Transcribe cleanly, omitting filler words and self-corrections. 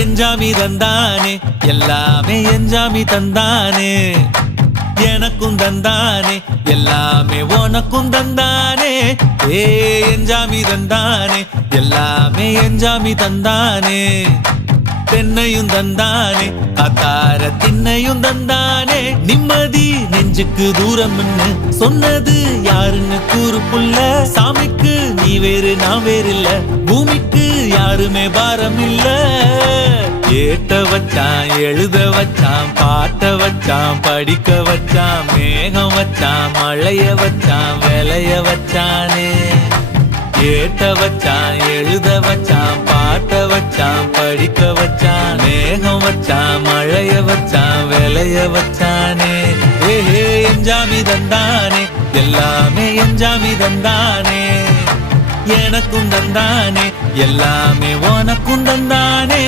எஞ்சாமி தந்தானே எல்லாமே எஞ்சாமி தந்தானே எனக்கும் தந்தானே எல்லாமே உனக்கும் தந்தானே ஏ எஞ்சாமி தந்தானே எல்லாமே எஞ்சாமி தந்தானே தென்னையும் தந்தானே காத்தார திண்ணையும் தந்தானே நிம்மதி நெஞ்சுக்கு தூரம்னு சொன்னது யாருன்னு கூறு புள்ள சாமிக்கு நீ வேறு நான் வேறு இல்ல பூமிக்கு யாருமே பாரம் இல்ல ஏத்த வச்சான் எழுத வச்சான் பாட்ட வச்சான் படிக்க வச்சான் மேகம் வச்சான் மழைய வச்சான் விளைய வச்சானே ஏத்த வச்சான் எழுத வச்சான் பாட்ட வச்சான் படிக்க வச்சான் மேகம் வச்சான் மழைய வச்சான் விளைய வச்சானே ஏஹே எஞ்சாமி தந்தானே எல்லாமே எஞ்சாமி தந்தானே எனக்கும் தந்தானே எல்லாமே உனக்கும் தந்தானே